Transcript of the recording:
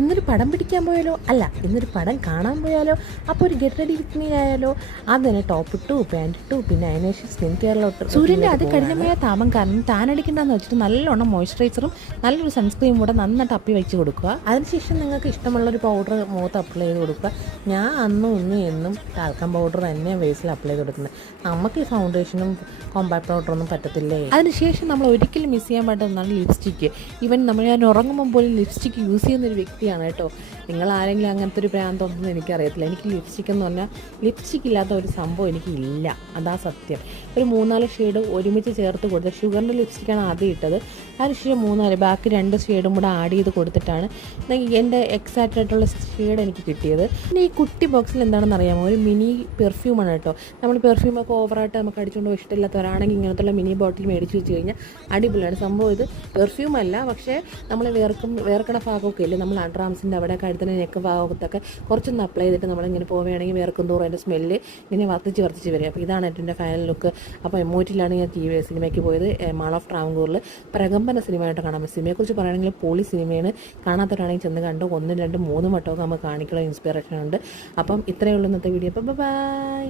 ഇന്നൊരു പടം പിടിക്കാൻ പോയാലോ, അല്ല ഇന്നൊരു പടം കാണാൻ പോയാലോ, അപ്പോൾ ഒരു ഗെറ്റ് റെഡി വിത്ത് മീ ആയാലോ. അതിന് ടോപ്പ് ഇട്ടു, പാൻറ് ഇട്ടു, പിന്നെ അതിനുശേഷം സ്കിൻ കെയറിലോട്ട് സൂര്യൻ്റെ അതികഠിനമായ താപം കാരണം താനടിക്കണ്ടെന്ന് വെച്ചിട്ട് നല്ലോണം മോയ്സ്ചറൈസറും നല്ലൊരു സൺസ്ക്രീനും കൂടെ നന്നായിട്ട് അപ്പി വെച്ച് കൊടുക്കുക. അതിനുശേഷം നിങ്ങൾക്ക് ഇഷ്ടമുള്ളൊരു പൗഡർ മുഖത്ത് അപ്ലൈ ചെയ്ത് കൊടുക്കുക. ഞാൻ അന്നും ഇന്നും എന്നും ടാൽക്കം പൗഡർ തന്നെ ഫേസിൽ അപ്ലൈ ചെയ്ത് കൊടുക്കുന്നത്. നമുക്ക് ഈ ഫൗണ്ടേഷനും കോമ്പാക്ട് പൗഡറൊന്നും പറ്റത്തില്ലേ. അതിനുശേഷം നമ്മൾ ഒരിക്കലും മിസ് ചെയ്യാൻ പറ്റുന്നതാണ് ലിപ്സ്റ്റിക്ക്. ഈവൻ ഞാൻ ഉറങ്ങുമ്പോൾ പോലും ലിപ്സ്റ്റിക്ക് യൂസ് ചെയ്യുന്നൊരു വ്യക്തിയാണ് കേട്ടോ. നിങ്ങൾ ആരെങ്കിലും അങ്ങനത്തെ ഒരു പ്രാന്തൊന്നും എനിക്കറിയത്തില്ല. എനിക്ക് ലിപ്സ്റ്റിക് എന്ന് പറഞ്ഞാൽ ലിപ്സ്റ്റിക്ക് ഇല്ലാത്ത ഒരു സംഭവം എനിക്കില്ല, അതാ സത്യം. ഒരു 3-4 ഷെയ്ഡ് ഒരുമിച്ച് ചേർത്ത് കൊടുത്ത ഷുഗറിൻ്റെ ലിപ്സ്റ്റിക്കാണ് ആദ്യം ഇട്ടത്. അതിനുശേഷം 3-4 ബാക്കി 2 ഷെയ്ഡും കൂടെ ആഡ് ചെയ്ത് കൊടുത്തിട്ടാണ് എൻ്റെ എക്സാക്റ്റ് ആയിട്ടുള്ള ഷെയ്ഡ് എനിക്ക് കിട്ടിയത്. പിന്നെ ഈ കുട്ടി ബോക്സിൽ എന്താണെന്ന് അറിയാമോ, ഒരു മിനി പെർഫ്യൂമാണ് കേട്ടോ. നമ്മൾ പെർഫ്യൂമൊക്കെ ഓവറായിട്ട് നമുക്ക് അടിച്ചുകൊണ്ട് ഇഷ്ടമില്ലാത്തവരാണെങ്കിൽ ഇങ്ങനത്തുള്ള മിനി ബോട്ടിൽ മേടിച്ച് വെച്ച് കഴിഞ്ഞാൽ അടിപൊളിയാണ് സംഭവം. ഇത് പെർഫ്യൂം അല്ല, പക്ഷേ നമ്മൾ വേർക്കണ ഭാഗമൊക്കെ ഇല്ലേ, നമ്മൾ അഡ്രാംസിൻ്റെ അവിടെ കഴുത്തിന് നെക്ക് ഭാഗത്തൊക്കെ കുറച്ചൊന്ന് അപ്ലൈ ചെയ്തിട്ട് നമ്മളിങ്ങനെ പോവുകയാണെങ്കിൽ വേർക്കും തോറും അതിൻ്റെ സ്മെല്ല് ഇങ്ങനെ വർദ്ധിച്ച് വരും. അപ്പോൾ ഇതാണ് എൻ്റെ ഫൈനൽ ലുക്ക്. അപ്പോൾ എമ്മൂറ്റിലാണ് ഞാൻ സിനിമയ്ക്ക് പോയത്, മാൾ ഓഫ് ട്രാവൻകൂറിൽ. പ്രകമ്പന സിനിമയായിട്ട് കാണാം. സിനിമയെക്കുറിച്ച് പറയുകയാണെങ്കിൽ പൊളി സിനിമയാണ്. കാണാത്തവരാണെങ്കിൽ ചെന്ന് കണ്ട് 1, 2, 3 വട്ടമൊക്കെ നമുക്ക് കാണിക്കുള്ള ഇൻസ്പിറേഷൻ ഉണ്ട്. അപ്പം ഇത്രയേ ഉള്ളൂ ഇന്നത്തെ വീഡിയോ. അപ്പം ബൈ.